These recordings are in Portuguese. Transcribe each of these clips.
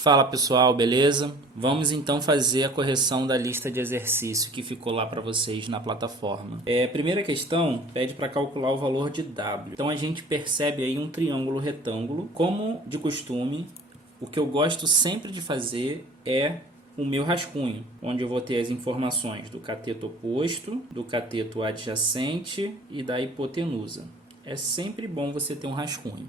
Fala pessoal, beleza? Vamos então fazer a correção da lista de exercício que ficou lá para vocês na plataforma. A primeira questão pede para calcular o valor de W. Então a gente percebe aí um triângulo retângulo. Como de costume, o que eu gosto sempre de fazer é o meu rascunho, onde eu vou ter as informações do cateto oposto, do cateto adjacente e da hipotenusa. É sempre bom você ter um rascunho.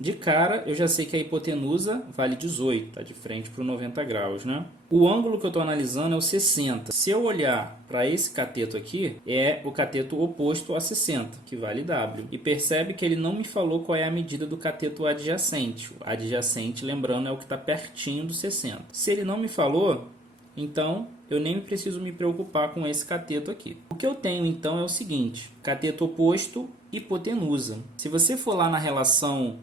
De cara, eu já sei que a hipotenusa vale 18, está de frente para o 90 graus, né? O ângulo que eu estou analisando é o 60. Se eu olhar para esse cateto aqui, é o cateto oposto a 60, que vale W. E percebe que ele não me falou qual é a medida do cateto adjacente. O adjacente, lembrando, é o que está pertinho do 60. Se ele não me falou, então eu nem preciso me preocupar com esse cateto aqui. O que eu tenho então é o seguinte: cateto oposto, hipotenusa. Se você for lá na relação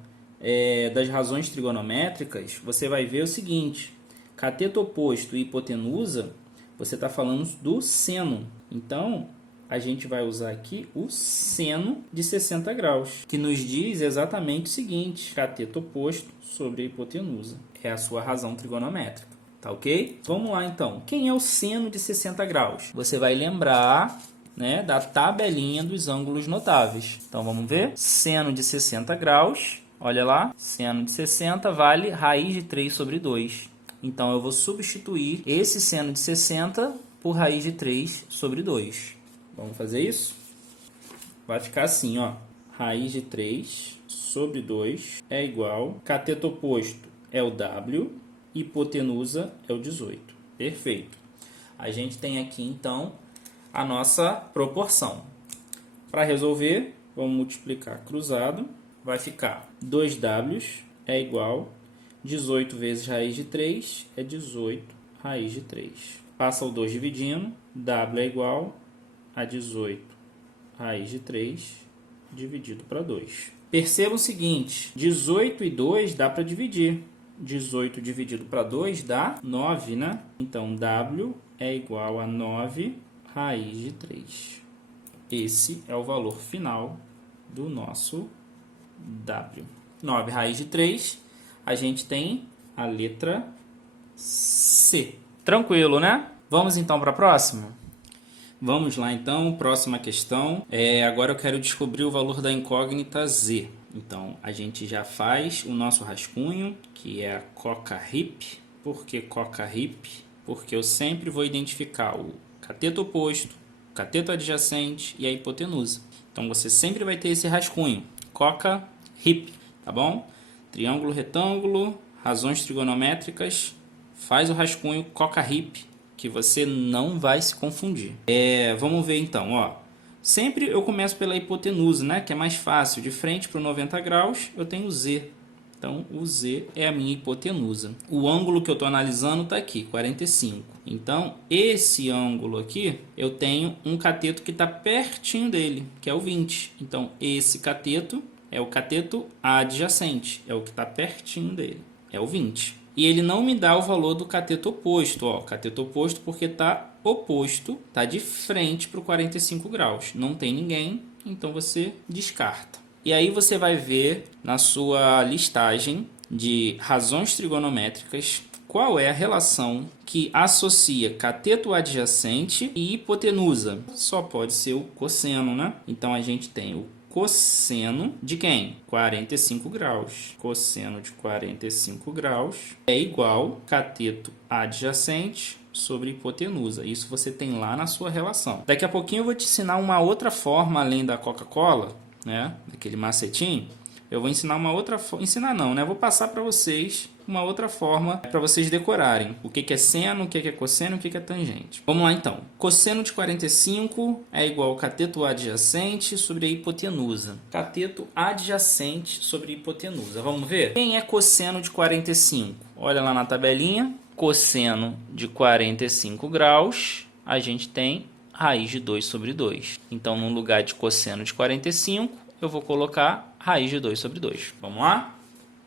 das razões trigonométricas, você vai ver o seguinte: cateto oposto e hipotenusa, você está falando do seno. Então, a gente vai usar aqui o seno de 60 graus, que nos diz exatamente o seguinte: cateto oposto sobre a hipotenusa. É a sua razão trigonométrica. Tá ok? Vamos lá então. Quem é o seno de 60 graus? Você vai lembrar, né, da tabelinha dos ângulos notáveis. Então vamos ver. Seno de 60 graus. Olha lá, seno de 60 vale raiz de 3 sobre 2. Então, eu vou substituir esse seno de 60 por raiz de 3 sobre 2. Vamos fazer isso? Vai ficar assim, ó. Raiz de 3 sobre 2 é igual... Cateto oposto é o W, hipotenusa é o 18. Perfeito. A gente tem aqui, então, a nossa proporção. Para resolver, vamos multiplicar cruzado. Vai ficar 2W é igual 18 vezes raiz de 3 é 18 raiz de 3. Passa o 2 dividindo, W é igual a 18 raiz de 3 dividido para 2. Perceba o seguinte: 18 e 2 dá para dividir. 18 dividido para 2 dá 9, né? Então, W é igual a 9 raiz de 3. Esse é o valor final do nosso W. 9 raiz de 3, a gente tem a letra C. Tranquilo, né? Vamos então para a próxima? Vamos lá então, próxima questão. Agora eu quero descobrir o valor da incógnita Z. Então, a gente já faz o nosso rascunho, que é a coca-hip. Por que coca-hip? Porque eu sempre vou identificar o cateto oposto, o cateto adjacente e a hipotenusa. Então, você sempre vai ter esse rascunho, coca-hip, tá bom? Triângulo, retângulo, razões trigonométricas, faz o rascunho coca-hip, que você não vai se confundir. Vamos ver então, ó. Sempre eu começo pela hipotenusa, né? Que é mais fácil. De frente para o 90 graus, eu tenho Z. Então, o Z é a minha hipotenusa. O ângulo que eu estou analisando está aqui, 45. Então, esse ângulo aqui, eu tenho um cateto que está pertinho dele, que é o 20. Então, esse cateto é o cateto adjacente, é o que está pertinho dele, é o 20. E ele não me dá o valor do cateto oposto, ó, cateto oposto porque está oposto, está de frente para o 45 graus. Não tem ninguém, então você descarta. E aí você vai ver na sua listagem de razões trigonométricas qual é a relação que associa cateto adjacente e hipotenusa. Só pode ser o cosseno, né? Então a gente tem o cosseno de quem? 45 graus. Cosseno de 45 graus é igual cateto adjacente sobre hipotenusa. Isso você tem lá na sua relação. Daqui a pouquinho eu vou te ensinar uma outra forma além da Coca-Cola, né? Daquele macetinho. Eu vou ensinar uma outra forma. Ensinar não, né? Vou passar para vocês uma outra forma para vocês decorarem. O que é seno, o que é cosseno, o que é tangente. Vamos lá então. Cosseno de 45 é igual ao cateto adjacente sobre a hipotenusa. Cateto adjacente sobre a hipotenusa. Vamos ver? Quem é cosseno de 45? Olha lá na tabelinha. Cosseno de 45 graus, a gente tem raiz de 2 sobre 2. Então, no lugar de cosseno de 45, eu vou colocar raiz de 2 sobre 2. Vamos lá?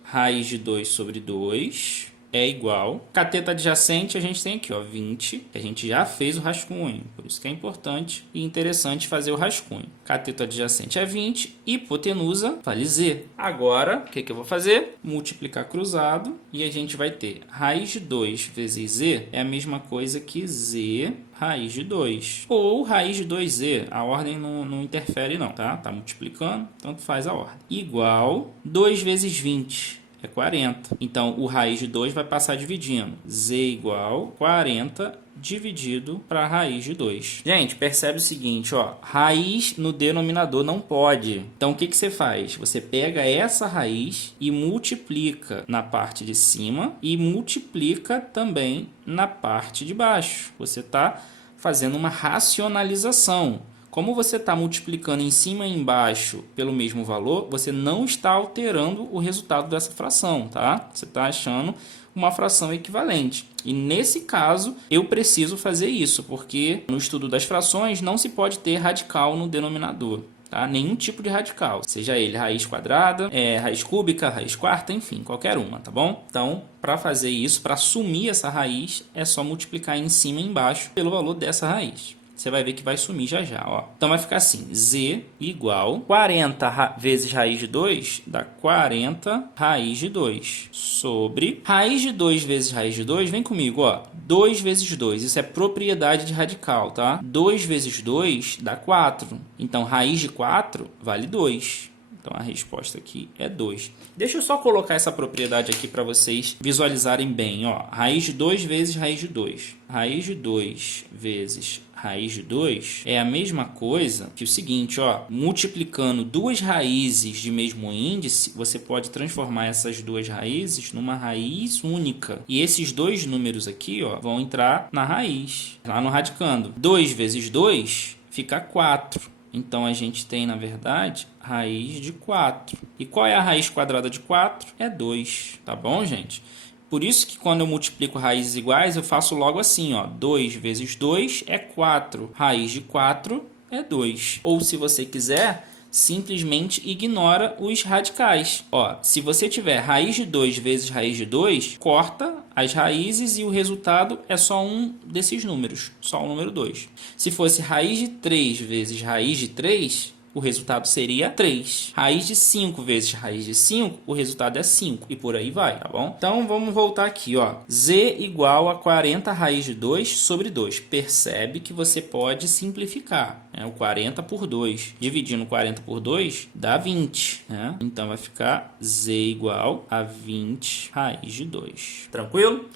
Raiz de 2 sobre 2 é igual. Cateto adjacente a gente tem aqui, ó, 20, que a gente já fez o rascunho. Por isso que é importante e interessante fazer o rascunho. Cateto adjacente é 20, hipotenusa vale z. Agora, o que eu vou fazer? Multiplicar cruzado e a gente vai ter raiz de 2 vezes z é a mesma coisa que z raiz de 2. Ou raiz de 2z, a ordem não interfere não, tá? Tá multiplicando, tanto faz a ordem. Igual 2 vezes 20. É 40. Então, o raiz de 2 vai passar dividindo. Z igual 40 dividido para a raiz de 2. Gente, percebe o seguinte, ó. Raiz no denominador não pode. Então, o que você faz? Você pega essa raiz e multiplica na parte de cima e multiplica também na parte de baixo. Você está fazendo uma racionalização. Como você está multiplicando em cima e embaixo pelo mesmo valor, você não está alterando o resultado dessa fração, tá? Você está achando uma fração equivalente. E nesse caso, eu preciso fazer isso, porque no estudo das frações não se pode ter radical no denominador. Tá? Nenhum tipo de radical, seja ele raiz quadrada, raiz cúbica, raiz quarta, enfim, qualquer uma, tá bom? Então, para fazer isso, para sumir essa raiz, é só multiplicar em cima e embaixo pelo valor dessa raiz. Você vai ver que vai sumir já já, ó. Então vai ficar assim, z igual 40 vezes raiz de 2 dá 40 raiz de 2 sobre raiz de 2 vezes raiz de 2, vem comigo, ó. 2 vezes 2, isso é propriedade de radical, tá? 2 vezes 2 dá 4. Então raiz de 4 vale 2. Então, a resposta aqui é 2. Deixa eu só colocar essa propriedade aqui para vocês visualizarem bem. Ó. Raiz de 2 vezes raiz de 2. Raiz de 2 vezes raiz de 2 é a mesma coisa que o seguinte, ó, multiplicando duas raízes de mesmo índice, você pode transformar essas duas raízes numa raiz única. E esses dois números aqui, ó, vão entrar na raiz, lá no radicando. 2 vezes 2 fica 4. Então, a gente tem, na verdade, raiz de 4. E qual é a raiz quadrada de 4? É 2, tá bom, gente? Por isso que quando eu multiplico raízes iguais, eu faço logo assim, ó. 2 vezes 2 é 4. Raiz de 4 é 2. Ou, se você quiser, simplesmente ignora os radicais. Ó, se você tiver raiz de 2 vezes raiz de 2, corta as raízes e o resultado é só um desses números, só o número 2. Se fosse raiz de 3 vezes raiz de 3, o resultado seria 3. Raiz de 5 vezes raiz de 5, o resultado é 5. E por aí vai, tá bom? Então, vamos voltar aqui, ó. Z igual a 40 raiz de 2 sobre 2. Percebe que você pode simplificar, né? O 40 por 2. Dividindo 40 por 2 dá 20. Né? Então, vai ficar Z igual a 20 raiz de 2. Tranquilo?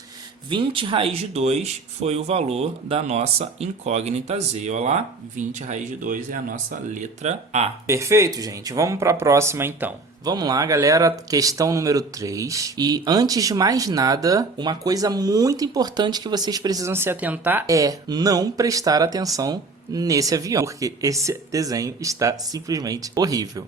20 raiz de 2 foi o valor da nossa incógnita z. Olha lá, 20 raiz de 2 é a nossa letra A. Perfeito, gente? Vamos para a próxima, então. Vamos lá, galera. Questão número 3. E antes de mais nada, uma coisa muito importante que vocês precisam se atentar é não prestar atenção nesse avião, porque esse desenho está simplesmente horrível.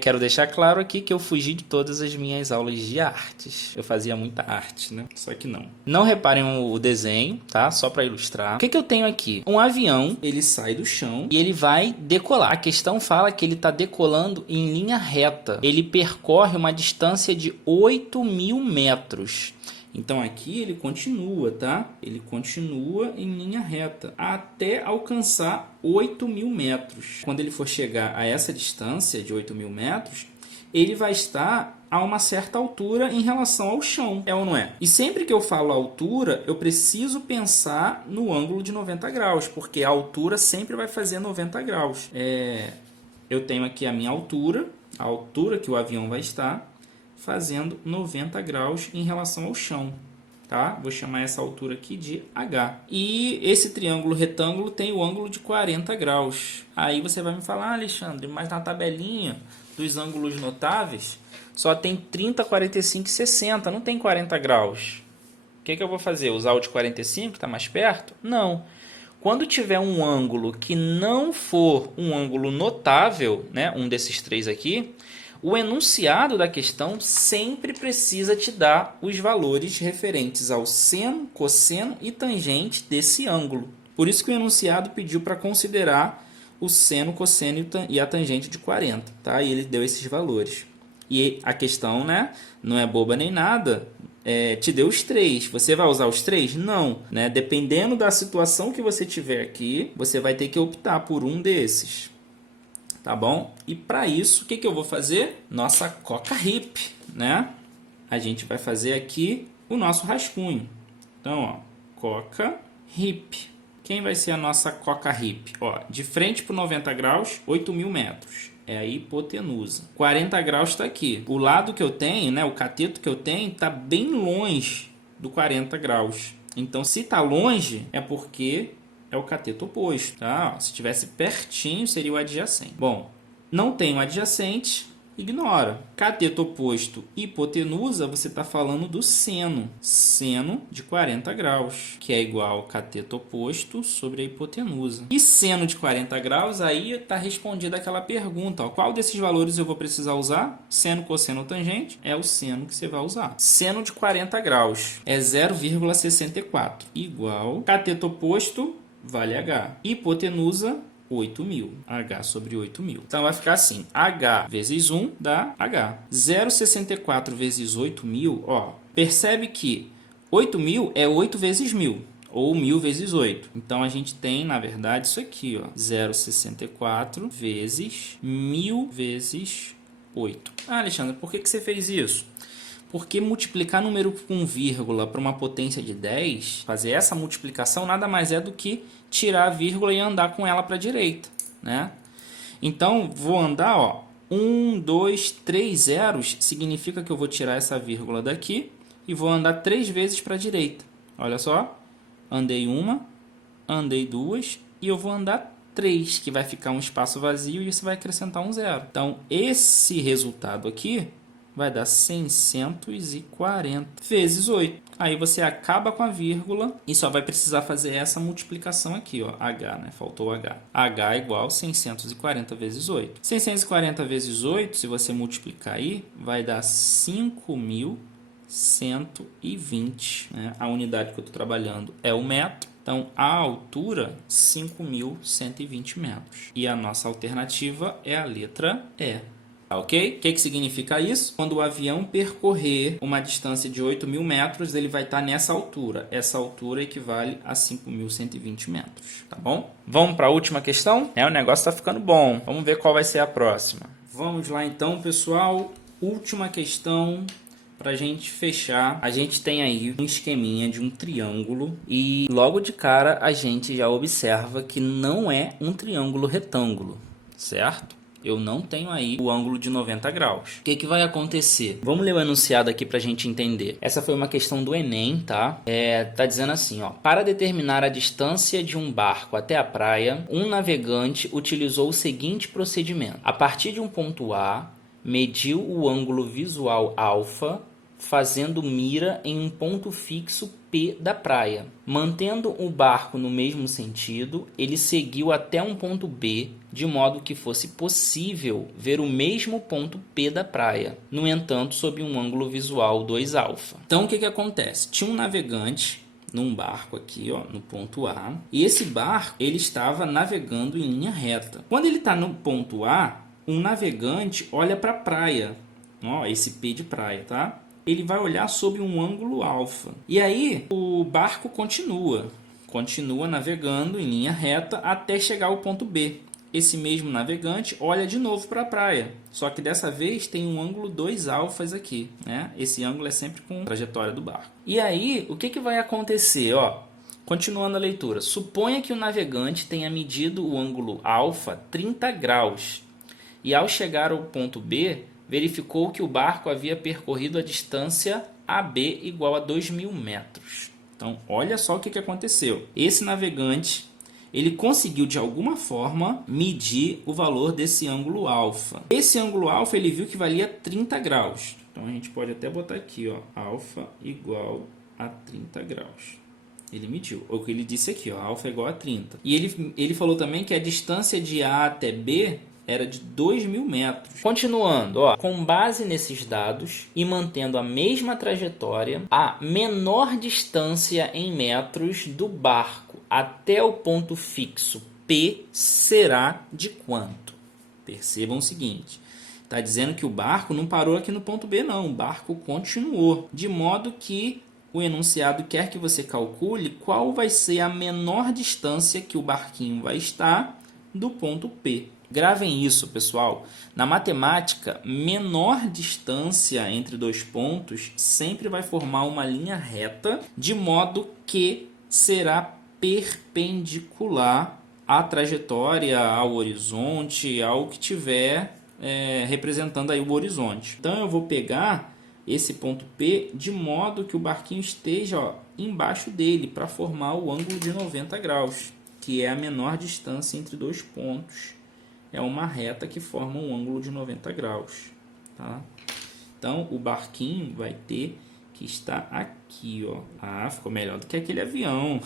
Quero deixar claro aqui que eu fugi de todas as minhas aulas de artes. Eu fazia muita arte, né? Só que não. Não reparem o desenho, tá? Só para ilustrar. O que eu tenho aqui? Um avião, ele sai do chão e ele vai decolar. A questão fala que ele está decolando em linha reta. Ele percorre uma distância de 8.000 metros. Então, aqui ele continua, tá? Ele continua em linha reta até alcançar 8.000 metros. Quando ele for chegar a essa distância de 8.000 metros, ele vai estar a uma certa altura em relação ao chão, é ou não é? E sempre que eu falo altura, eu preciso pensar no ângulo de 90 graus, porque a altura sempre vai fazer 90 graus. Eu tenho aqui a minha altura, a altura que o avião vai estar, fazendo 90 graus em relação ao chão, tá? Vou chamar essa altura aqui de H. E esse triângulo retângulo tem o ângulo de 40 graus. Aí você vai me falar, Alexandre, mas na tabelinha dos ângulos notáveis só tem 30, 45 e 60, não tem 40 graus. O que eu vou fazer? Usar o de 45, que está mais perto? Não. Quando tiver um ângulo que não for um ângulo notável, né, um desses três aqui, o enunciado da questão sempre precisa te dar os valores referentes ao seno, cosseno e tangente desse ângulo. Por isso que o enunciado pediu para considerar o seno, cosseno e a tangente de 40, tá? E ele deu esses valores. E a questão, né, não é boba nem nada, te deu os 3. Você vai usar os 3? Não, né? Dependendo da situação que você tiver aqui, você vai ter que optar por um desses. Tá bom? E para isso, o que eu vou fazer? Nossa coca hip, né? A gente vai fazer aqui o nosso rascunho. Então, ó, coca hip. Quem vai ser a nossa coca hip? Ó, de frente para 90 graus, 8.000 metros. É a hipotenusa. 40 graus está aqui. O lado que eu tenho, né, o cateto que eu tenho, está bem longe do 40 graus. Então, se está longe, é porque é o cateto oposto, tá? Se estivesse pertinho, seria o adjacente. Bom, não tem um adjacente, ignora. Cateto oposto, hipotenusa, você está falando do seno. Seno de 40 graus, que é igual ao cateto oposto sobre a hipotenusa. E seno de 40 graus, aí está respondida aquela pergunta. Ó, qual desses valores eu vou precisar usar? Seno, cosseno ou tangente? É o seno que você vai usar. Seno de 40 graus é 0,64, igual cateto oposto, vale H. Hipotenusa, 8.000. H sobre 8.000. Então, vai ficar assim. H vezes 1 dá H. 0,64 vezes 8.000, ó. Percebe que 8.000 é 8 vezes 1.000. Ou 1.000 vezes 8. Então, a gente tem, na verdade, isso aqui, ó. 0,64 vezes 1.000 vezes 8. Ah, Alexandre, por que você fez isso? Porque multiplicar número com vírgula para uma potência de 10, fazer essa multiplicação nada mais é do que tirar a vírgula e andar com ela para a direita, né? Então, vou andar, ó, 1, 2, 3 zeros, significa que eu vou tirar essa vírgula daqui e vou andar 3 vezes para a direita. Olha só, andei uma, andei duas e eu vou andar 3, que vai ficar um espaço vazio e isso vai acrescentar um zero. Então, esse resultado aqui vai dar 640 vezes 8. Aí você acaba com a vírgula e só vai precisar fazer essa multiplicação aqui, ó, H, né? Faltou H. H igual 640 vezes 8. 640 vezes 8, se você multiplicar aí, vai dar 5.120, né? A unidade que eu estou trabalhando é o metro. Então, a altura, 5.120 metros. E a nossa alternativa é a letra E. Ok? O que significa isso? Quando o avião percorrer uma distância de 8.000 metros, ele vai estar nessa altura. Essa altura equivale a 5.120 metros, tá bom? Vamos para a última questão? O negócio está ficando bom. Vamos ver qual vai ser a próxima. Vamos lá então, pessoal. Última questão para a gente fechar. A gente tem aí um esqueminha de um triângulo e logo de cara a gente já observa que não é um triângulo retângulo, certo? Eu não tenho aí o ângulo de 90 graus. O que vai acontecer? Vamos ler o enunciado aqui para a gente entender. Essa foi uma questão do Enem, tá? Tá dizendo assim, ó. Para determinar a distância de um barco até a praia, um navegante utilizou o seguinte procedimento. A partir de um ponto A, mediu o ângulo visual alfa, fazendo mira em um ponto fixo P da praia. Mantendo o barco no mesmo sentido, ele seguiu até um ponto B, de modo que fosse possível ver o mesmo ponto P da praia, no entanto, sob um ângulo visual 2α. Então, o que acontece? Tinha um navegante num barco aqui, ó, no ponto A, e esse barco ele estava navegando em linha reta. Quando ele está no ponto A, um navegante olha para a praia, ó, esse P de praia, tá? Ele vai olhar sob um ângulo alfa. E aí o barco continua navegando em linha reta até chegar ao ponto B. Esse mesmo navegante olha de novo para a praia, só que dessa vez tem um ângulo 2 alfas aqui, né? Esse ângulo é sempre com a trajetória do barco. E aí, o que vai acontecer? Ó, continuando a leitura, suponha que o navegante tenha medido o ângulo alfa 30 graus e ao chegar ao ponto B, verificou que o barco havia percorrido a distância AB igual a 2.000 metros. Então, olha só o que aconteceu. Esse navegante, ele conseguiu, de alguma forma, medir o valor desse ângulo alfa. Esse ângulo alfa, ele viu que valia 30 graus. Então, a gente pode até botar aqui, ó, alfa igual a 30 graus. Ele mediu. O que ele disse aqui, ó, alfa igual a 30. E ele falou também que a distância de A até B era de 2.000 metros. Continuando, ó, com base nesses dados e mantendo a mesma trajetória, a menor distância em metros do barco até o ponto fixo P será de quanto? Percebam o seguinte, Está dizendo que o barco não parou aqui no ponto B, não. O barco continuou. De modo que o enunciado quer que você calcule qual vai ser a menor distância que o barquinho vai estar do ponto P. Gravem isso, pessoal. Na matemática, menor distância entre dois pontos sempre vai formar uma linha reta, de modo que será perpendicular à trajetória, ao horizonte, ao que tiver representando aí o horizonte. Então eu vou pegar esse ponto P de modo que o barquinho esteja embaixo dele para formar o ângulo de 90 graus, que é a menor distância entre dois pontos. É uma reta que forma um ângulo de 90 graus. Tá? Então o barquinho vai ter que estar aqui. Ó. Ah, ficou melhor do que aquele avião.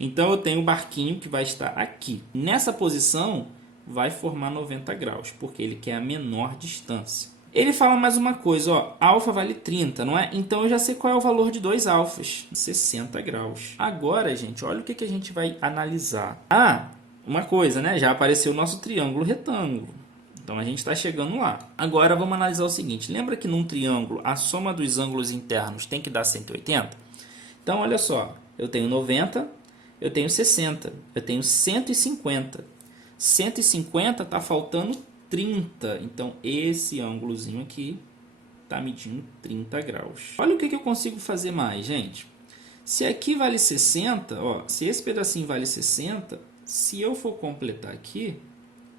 Então eu tenho o barquinho que vai estar aqui. Nessa posição vai formar 90 graus, porque ele quer a menor distância. Ele fala mais uma coisa, ó, alfa vale 30, não é? Então eu já sei qual é o valor de 2 alfas, 60 graus. Agora, gente, olha o que a gente vai analisar. Ah, uma coisa, né? Já apareceu o nosso triângulo retângulo. Então a gente está chegando lá. Agora vamos analisar o seguinte. Lembra que num triângulo a soma dos ângulos internos tem que dar 180? Então olha só, eu tenho 90, eu tenho 60, eu tenho 150. 150 está faltando 30. Então esse ângulozinho aqui está medindo 30 graus. Olha o que eu consigo fazer mais, gente. Se aqui vale 60, ó, se esse pedacinho vale 60, se eu for completar aqui,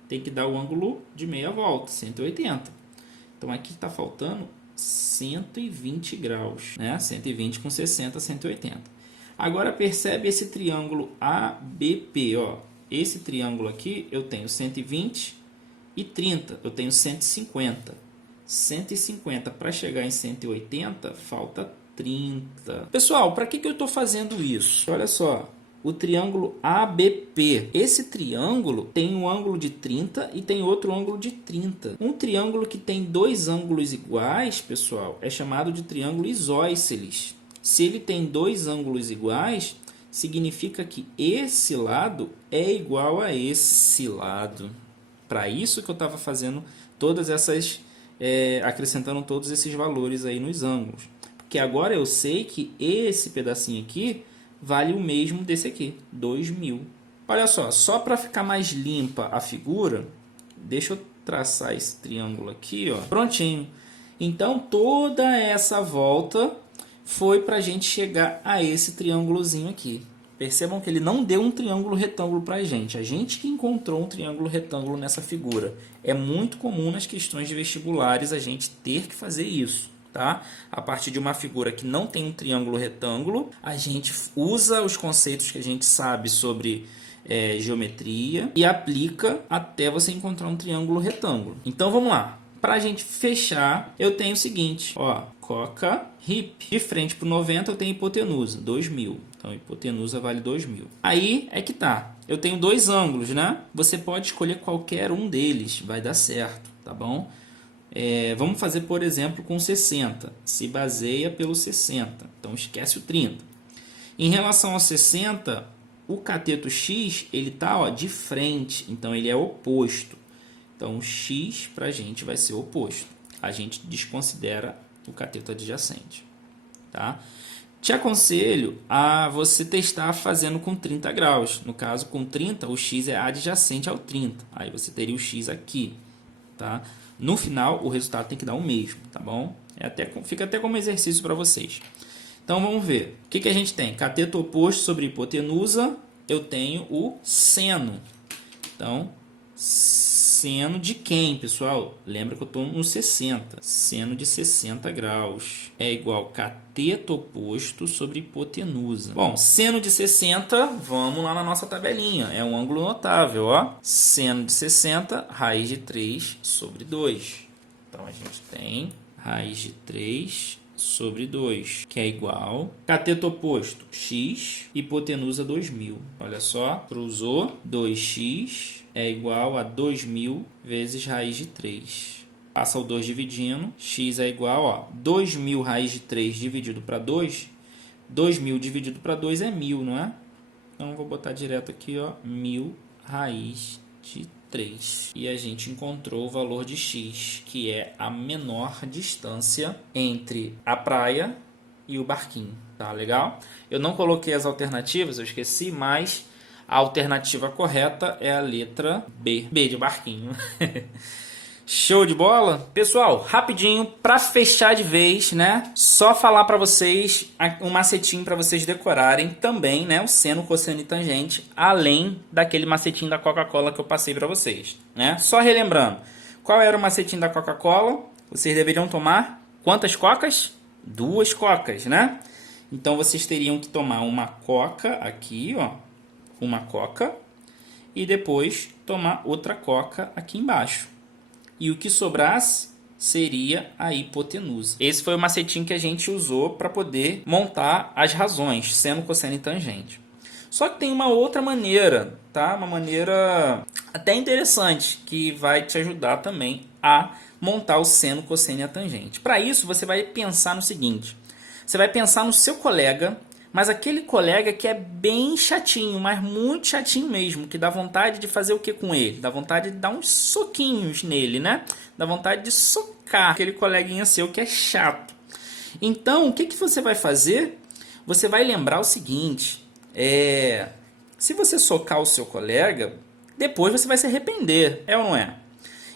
tem que dar o ângulo de meia volta, 180. Então aqui está faltando 120 graus, né? 120 com 60, 180. Agora percebe esse triângulo ABP, ó. Esse triângulo aqui eu tenho 120 e 30, eu tenho 150. 150 para chegar em 180, falta 30. Pessoal, para que eu estou fazendo isso? Olha só. O triângulo ABP. Esse triângulo tem um ângulo de 30 e tem outro ângulo de 30. Um triângulo que tem dois ângulos iguais, pessoal, é chamado de triângulo isósceles. Se ele tem dois ângulos iguais, significa que esse lado é igual a esse lado. Para isso que eu estava fazendo todas essas, acrescentando todos esses valores aí nos ângulos. Porque agora eu sei que esse pedacinho aqui vale o mesmo desse aqui, 2.000. Olha só para ficar mais limpa a figura, deixa eu traçar esse triângulo aqui, ó, prontinho. Então toda essa volta foi para a gente chegar a esse triângulozinho aqui. Percebam que ele não deu um triângulo retângulo para a gente que encontrou um triângulo retângulo nessa figura. É muito comum nas questões de vestibulares a gente ter que fazer isso. Tá? A partir de uma figura que não tem um triângulo retângulo, a gente usa os conceitos que a gente sabe sobre geometria e aplica até você encontrar um triângulo retângulo. Então vamos lá. Para a gente fechar, eu tenho o seguinte, ó, coca, hip. De frente para o 90 eu tenho hipotenusa, 2.000. Então hipotenusa vale 2.000. Aí é que tá. Eu tenho dois ângulos, né? Você pode escolher qualquer um deles, vai dar certo, tá bom? Vamos fazer, por exemplo, com 60. Se baseia pelo 60. Então, esquece o 30. Em relação ao 60, o cateto X está de frente. Então, ele é oposto. Então, o X para a gente vai ser oposto. A gente desconsidera o cateto adjacente. Tá? Te aconselho a você testar fazendo com 30 graus. No caso, com 30, o X é adjacente ao 30. Aí você teria o X aqui. Tá? No final, o resultado tem que dar o mesmo, tá bom? Fica até como exercício para vocês. Então, vamos ver. O que a gente tem? Cateto oposto sobre hipotenusa, eu tenho o seno. Então, seno de quem, pessoal? Lembra que eu estou no 60. Seno de 60 graus é igual cateto oposto sobre hipotenusa. Bom, seno de 60, vamos lá na nossa tabelinha. É um ângulo notável, ó. Seno de 60, raiz de 3 sobre 2. Então, a gente tem raiz de 3 sobre 2, que é igual cateto oposto, x, hipotenusa 2.000. Olha só, cruzou, 2x é igual a 2.000 vezes raiz de 3. Passa o 2 dividindo, x é igual a 2.000 raiz de 3 dividido para 2. 2.000 dividido para 2 é 1.000, não é? Então, vou botar direto aqui, ó, 1.000 raiz de 3. E a gente encontrou o valor de x, que é a menor distância entre a praia e o barquinho. Tá legal? Eu não coloquei as alternativas, eu esqueci, mas a alternativa correta é a letra B. B de barquinho. Show de bola? Pessoal, rapidinho, para fechar de vez, né? Só falar para vocês um macetinho para vocês decorarem também, né? O seno, cosseno e tangente, além daquele macetinho da Coca-Cola que eu passei para vocês, né? Só relembrando, qual era o macetinho da Coca-Cola? Vocês deveriam tomar quantas cocas? 2 cocas, né? Então vocês teriam que tomar uma coca aqui, ó, uma coca, e depois tomar outra coca aqui embaixo. E o que sobrasse seria a hipotenusa. Esse foi o macetinho que a gente usou para poder montar as razões, seno, cosseno e tangente. Só que tem uma outra maneira, tá? Uma maneira até interessante, que vai te ajudar também a montar o seno, cosseno e a tangente. Para isso, você vai pensar no seguinte. Você vai pensar no seu colega, mas aquele colega que é bem chatinho, mas muito chatinho mesmo, que dá vontade de fazer o que com ele? Dá vontade de dar uns soquinhos nele, né? Dá vontade de socar aquele coleguinha seu que é chato. Então, o que você vai fazer? Você vai lembrar o seguinte, se você socar o seu colega, depois você vai se arrepender, é ou não é?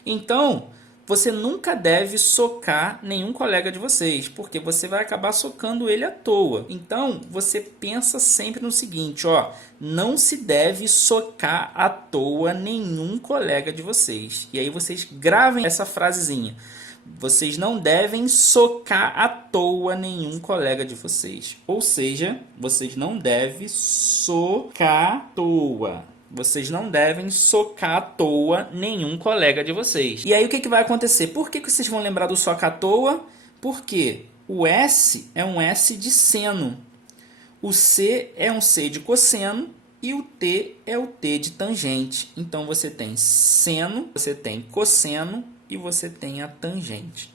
Então, você nunca deve socar nenhum colega de vocês, porque você vai acabar socando ele à toa. Então, você pensa sempre no seguinte, ó, não se deve socar à toa nenhum colega de vocês. E aí vocês gravem essa frasezinha. Vocês não devem socar à toa nenhum colega de vocês. Ou seja, vocês não devem socar à toa. Vocês não devem socar à toa nenhum colega de vocês. E aí o que vai acontecer? Por que vocês vão lembrar do socar à toa? Porque o S é um S de seno, o C é um C de cosseno e o T é o T de tangente. Então você tem seno, você tem cosseno e você tem a tangente.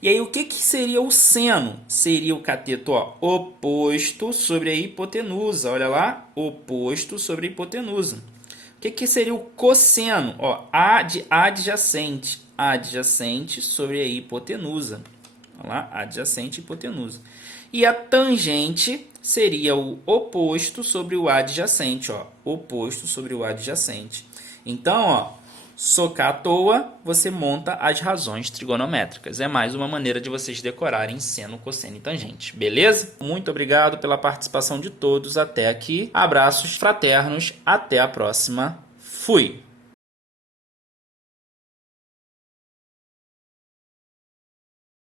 E aí o que seria o seno? Seria o cateto, ó, oposto sobre a hipotenusa. Olha lá, oposto sobre a hipotenusa. O que seria o cosseno? Ó, adjacente. Adjacente sobre a hipotenusa. Olha lá, adjacente e hipotenusa. E a tangente seria o oposto sobre o adjacente. Ó, oposto sobre o adjacente. Então, ó, socar à toa, você monta as razões trigonométricas. É mais uma maneira de vocês decorarem seno, cosseno e tangente. Beleza? Muito obrigado pela participação de todos até aqui. Abraços fraternos. Até a próxima. Fui!